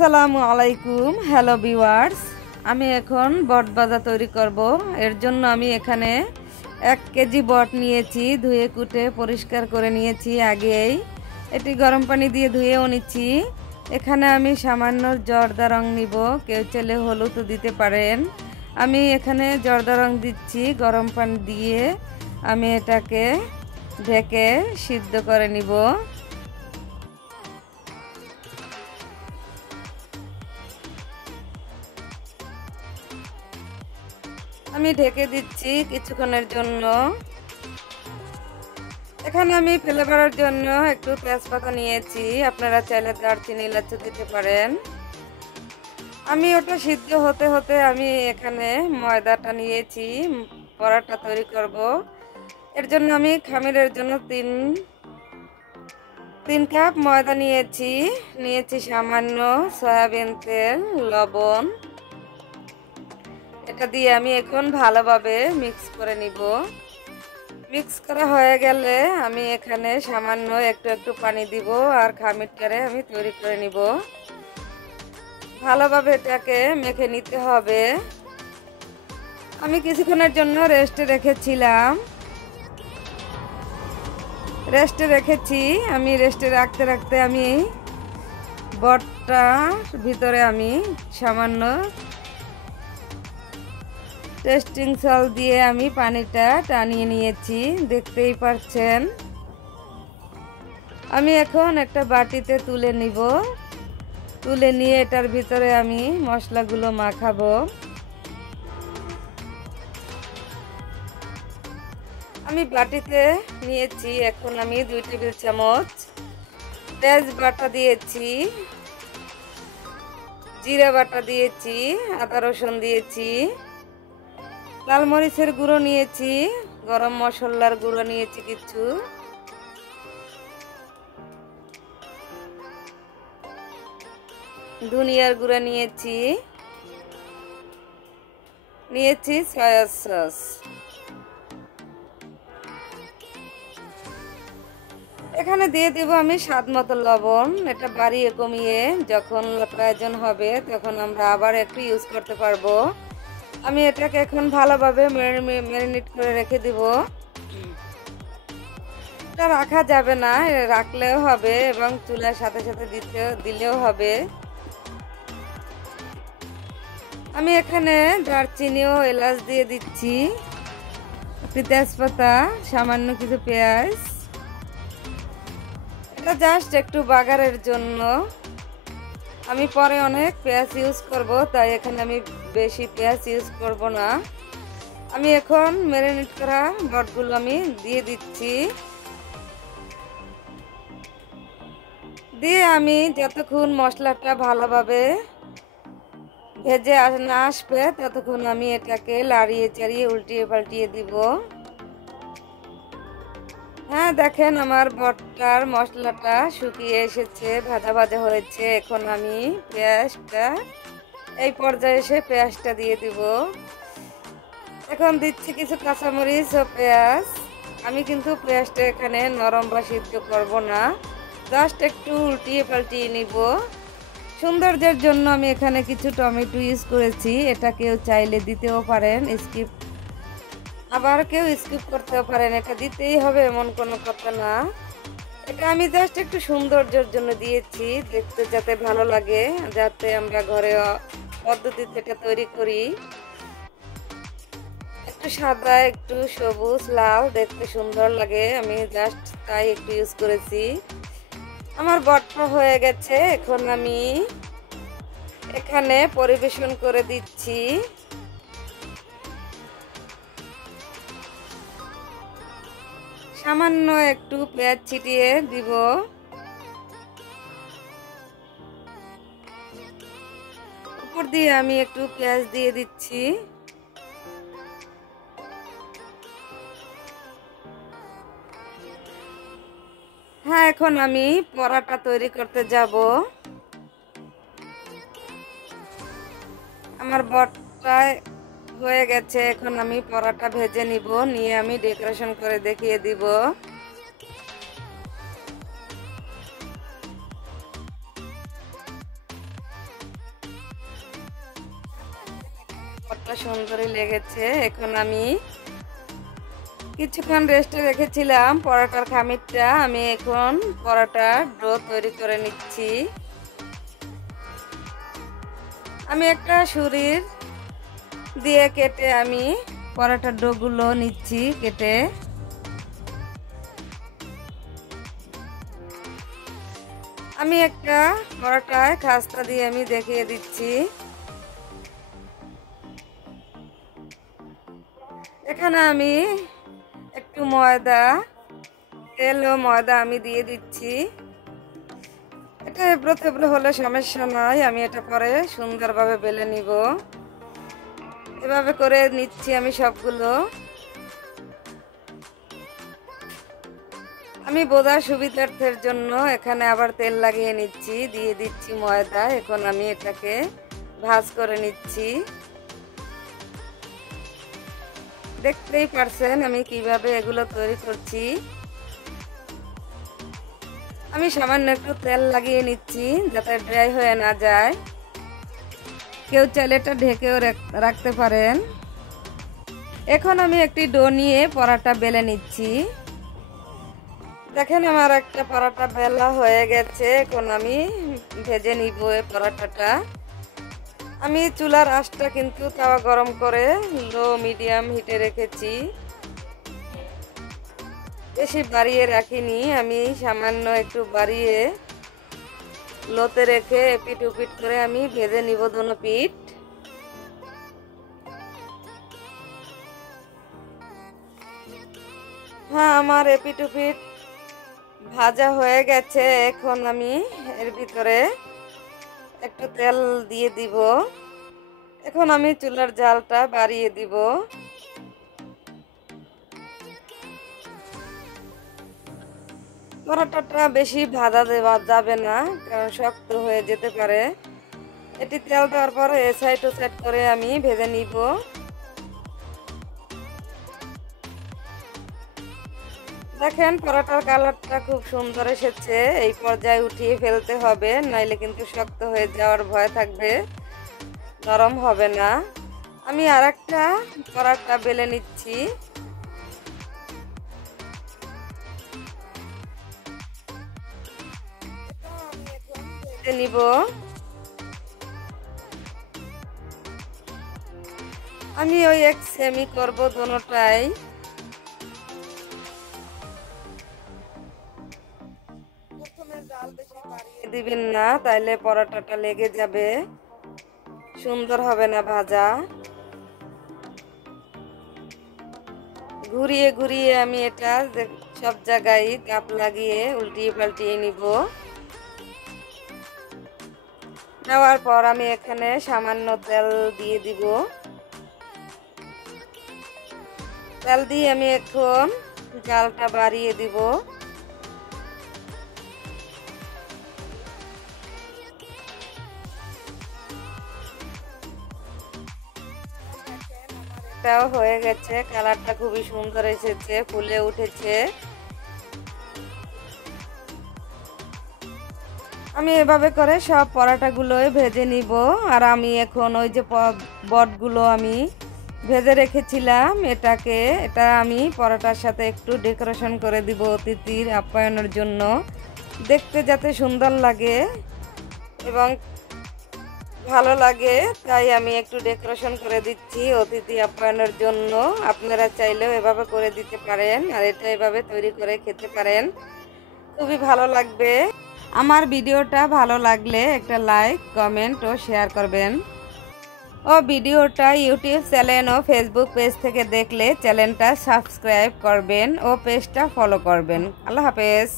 আসসালামু আলাইকুম। Hello viewers, আমি এখন বট ভাজা তৈরি করব। এর জন্য আমি এখানে 1 কেজি বট নিয়েছি, ধুয়ে কুটে পরিষ্কার করে নিয়েছি আগেই। এটি গরম পানি দিয়ে ধুয়েও নিচ্ছি। এখানে আমি সামান্য জর্দা রং নিব, কেউ চাইলে হলুদও দিতে পারেন। আমি এখানে জর্দা রং দিচ্ছি। গরম পানি দিয়ে আমি এটাকে ঢেকে সিদ্ধ করে নিব। আমি ঢেকে দিচ্ছি কিছুক্ষণের জন্য। এখানে আমি ফ্লেভারের জন্য একটু তেজপাতা নিয়েছি, আপনারা চাইলে দারচিনি এলাচ দিতে পারেন। আমি ওটা সিদ্ধ হতে হতে আমি এখানে ময়দাটা নিয়েছি, পরোটা তৈরি করব। এর জন্য আমি খামিরের জন্য তিন কাপ ময়দা নিয়েছি সামান্য সয়াবিন তেল, লবণ। এটা দিয়ে আমি এখন ভালোভাবে মিক্স করে নিব। মিক্স করা হয়ে গেলে আমি এখানে সামান্য একটু পানি দিব আর খামিরটারে আমি তৈরি করে নিব। ভালোভাবে এটাকে মেখে নিতে হবে। আমি কিছুক্ষণের জন্য রেস্টে রেখেছি। আমি রেস্টে রাখতে রাখতে আমি বটটার ভিতরে আমি সামান্য টেস্টিং সল্ট দিয়ে আমি পানিটা টানিয়ে নিয়েছি, দেখতেই পাচ্ছেন। আমি এখন একটা বাটিতে তুলে নিব। তুলে নিয়ে এটার ভিতরে আমি মশলাগুলো মাখাবো। আমি বাটিতে নিয়েছি। এখন আমি 2 টেবিল চামচ পেঁয়াজ বাটা দিয়েছি, জিরা বাটা দিয়েছি, আদা রসুন দিয়েছি, লাল মরিচের গুঁড়ো নিয়েছি, গরম মশলার গুঁড়ো নিয়েছি কিছু, ধনিয়ার গুঁড়ো নিয়েছি সয়া সস। এখানে দিয়ে দেব আমি স্বাদ মতো লবণ। এটা বাড়িয়ে কমিয়ে যখন প্রয়োজন হবে তখন আমরা আবার একটু ইউজ করতে পারবো। আমি এটাকে এখন ভালোভাবে ম্যারিনেট করে রেখে দিব। এটা রাখা যাবে না, রাখলেও হবে এবং চুলার সাথে সাথে দিলেও হবে। আমি এখানে দারচিনি ও এলাচ দিয়ে দিচ্ছি, একটি তেজপাতা, সামান্য কিছু পেঁয়াজ। এটা জাস্ট একটু বাগারের জন্য। আমি পরে অনেক পেঁয়াজ ইউজ করব, তাই এখানে আমি বেশি পেঁয়াজ ইউজ করব না। আমি এখন ম্যারিনেট করা বটগুলো আমি দিয়ে দিচ্ছি। দিয়ে আমি যতক্ষণ মশলাটা ভালোভাবে ভেজে না আসবে ততক্ষণ আমি এটাকে লাড়িয়ে চাড়িয়ে উল্টিয়ে পাল্টিয়ে দিব। হ্যাঁ, দেখেন আমার বটটার মশলাটা শুকিয়ে এসেছে, ভাজা ভাজা হয়েছে। এখন আমি পেঁয়াজটা এই পর্যায়ে এসে পেঁয়াজটা দিয়ে দিব। এখন দিচ্ছি কিছু কাঁচামরিচ ও পেঁয়াজ। আমি কিন্তু পেঁয়াজটা এখানে নরম বা সিদ্ধ করব না, জাস্ট একটু উল্টিয়ে পাল্টিয়ে নিব। সৌন্দর্যের জন্য আমি এখানে কিছু টমেটো ইউজ করেছি। এটা কেউ চাইলে দিতেও পারেন, আবার কেউ স্কিপ করতেও পারেন। এটা দিতেই হবে এমন কোনো কথা না। এটা আমি জাস্ট একটু সৌন্দর্যের জন্য দিয়েছি, দেখতে যাতে ভালো লাগে, যাতে আমরা ঘরে পদ্ধতিতে এটা তৈরি করি। একটু সাদা, একটু সবুজ, লাল দেখতে সুন্দর লাগে, আমি জাস্ট তাই একটু ইউজ করেছি। আমার বটটা হয়ে গেছে। এখন আমি এখানে পরিবেশন করে দিচ্ছি। সামান্য একটু পেঁয়াজ ছিটিয়ে দিব। উপর দিয়ে আমি একটু পেঁয়াজ দিয়ে দিচ্ছি। হ্যাঁ, এখন আমি পরোটা তৈরি করতে যাব। আমার বটটা হয়ে গেছে। এখন আমি পরোটা ভেজে নিব, নিয়ে আমি ডেকোরেশন করে দেখিয়ে দিব। কালারটা সুন্দরই লেগেছে। এখন আমি কিছুক্ষণ রেস্টে রেখেছিলাম পরোটার খামিরটা। আমি এখন পরোটার ডো তৈরি করে নিচ্ছি। আমি একটা ছুরির দিয়ে কেটে আমি পরোটার ডোগুলো নিচ্ছি কেটে। আমি একটা পরোটায় খাস্তা দিয়ে আমি দেখিয়ে দিচ্ছি। এখানে আমি একটু ময়দা, তেল ও ময়দা আমি দিয়ে দিচ্ছি। এটা এবড়ো থেবড়ো হলে সমস্যা নয়, আমি এটা পরে সুন্দরভাবে বেলে নিব। এভাবে করে নিচ্ছি আমি সবগুলো। আমি বোঝার সুবিধার্থের জন্য এখানে আবার তেল লাগিয়ে নিচ্ছি, দিয়ে দিচ্ছি ময়দা। এখন আমি এটাকে ভাজ করে নিচ্ছি। দেখতেই পারছেন আমি কিভাবে এগুলো তৈরি করছি। আমি সামান্য একটু তেল লাগিয়ে নিচ্ছি যাতে ড্রাই হয়ে না যায়। কেউ চাইলে এটা ঢেকেও রাখতে পারেন। এখন আমি একটি ডো নিয়ে পরোটা বেলে নিচ্ছি। দেখেন আমার একটা পরোটা বেলা হয়ে গেছে। এখন আমি ভেজে নিব এই পরোটাটা। আমি চুলার আঁচটা কিন্তু তাওয়া গরম করে লো মিডিয়াম হিটে রেখেছি, বেশি বাড়িয়ে রাখিনি। আমি সামান্য একটু বাড়িয়ে লোতে রেখে এপিট উপিট করে আমি ভেজে নিব দোনো পিঠ। হ্যাঁ, আমার এপিট উপিট ভাজা হয়ে গেছে। এখন আমি এর ভিতরে একটু তেল দিয়ে দিব। এখন আমি চুলার জালটা বাড়িয়ে দিব। পরোটাটা বেশি ভাজা দেওয়া যাবে না, কারণ শক্ত হয়ে যেতে পারে। এটি তেল দেওয়ার পরে এ সাইড ও সাইড করে আমি ভেজে নিব। দেখেন পরোটার কালারটা খুব সুন্দর এসেছে। এই পর্যায়ে উঠিয়ে ফেলতে হবে, নাইলে কিন্তু শক্ত হয়ে যাওয়ার ভয় থাকবে, নরম হবে না। আমি আরেকটা পরোটা বেলে নিচ্ছি। নিব আমি ওই এক সেমি করব দোনোটাই। প্রথমে জাল বেশি বাড়িয়ে দিবেন না, তাইলে পরোটাটা লেগে যাবে, সুন্দর হবে না ভাজা। ঘুরিয়ে ঘুরিয়ে আমি এটা সব জায়গায় কাপ লাগিয়ে উল্টিয়ে পাল্টিয়ে নিব। নেওয়ার পর আমি এখানে সামান্য তেল দিয়ে দিব। তেল দিয়ে আমি এখন জালটা বাড়িয়ে দিব। এটাও হয়ে গেছে, কালারটা খুবই সুন্দর এসেছে, ফুলে উঠেছে। আমি এভাবে করে সব পরোটাগুলোই ভেজে নিব। আর আমি এখন ওই যে বটগুলো আমি ভেজে রেখেছিলাম, এটা আমি পরোটার সাথে একটু ডেকোরেশন করে দিব অতিথির আপ্যায়নের জন্য, দেখতে যাতে সুন্দর লাগে এবং ভালো লাগে, তাই আমি একটু ডেকোরেশন করে দিচ্ছি অতিথি আপ্যায়নের জন্য। আপনারা চাইলেও এভাবে করে দিতে পারেন, আর এটা এভাবে তৈরি করে খেতে পারেন, খুবই ভালো লাগবে। আমার ভিডিওটা ভালো লাগলে একটা লাইক, কমেন্ট ও শেয়ার করবেন। ও ভিডিওটা ইউটিউব চ্যানেল ও ফেসবুক পেজ থেকে দেখলে চ্যানেলটা সাবস্ক্রাইব করবেন ও পেজটা ফলো করবেন। আল্লাহ হাফেজ।